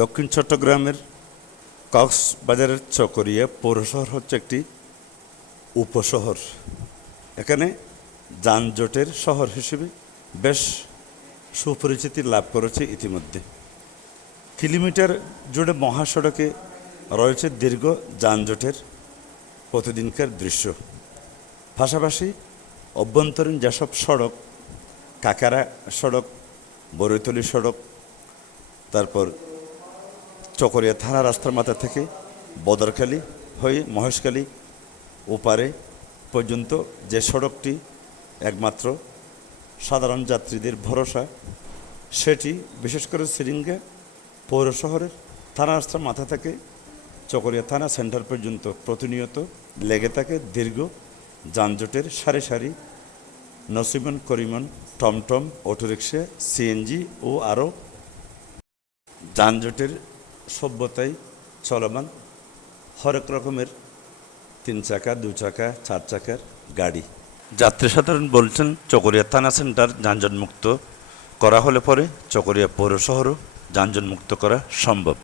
দক্ষিণ চট্টগ্রামের কক্সবাজারের চকরিয়া পৌরশহর হচ্ছে একটি উপশহর। এখানে যানজটের শহর হিসেবে বেশ সুপরিচিতি লাভ করেছে ইতিমধ্যে। কিলোমিটার জুড়ে মহাসড়কে রয়েছে দীর্ঘ যানজটের প্রতিদিনকার দৃশ্য। পাশাপাশি অভ্যন্তরীণ যেসব সড়ক কাকারা সড়ক বরৈতলি সড়ক, তারপর চকরিয়া থানা রাস্তার মাথা থেকে বদরখালী হয়ে মহেশখালী ওপারে পর্যন্ত যে সড়কটি একমাত্র সাধারণ যাত্রীদের ভরসা, সেটি বিশেষ করে সিরিঙ্গা পৌর শহরের থানা রাস্তার মাথা থেকে চকরিয়া থানা সেন্টার পর্যন্ত প্রতিনিয়ত লেগে থাকে দীর্ঘ যানজটের সারি সারি নসিমন, করিমন, টমটম, অটোরিকশা, সিএনজি ও আরও যানজটের সভ্যতায় চলমান। হরেক রকমের তিন চাকা, দু চাকা, চার চাকার গাড়ি। যাত্রী সাধারণ বলছেন, চকরিয়া থানা সেন্টার যানজটমুক্ত করা হলে পরে চকরিয়া পৌর শহরও যানজটমুক্ত করা সম্ভব।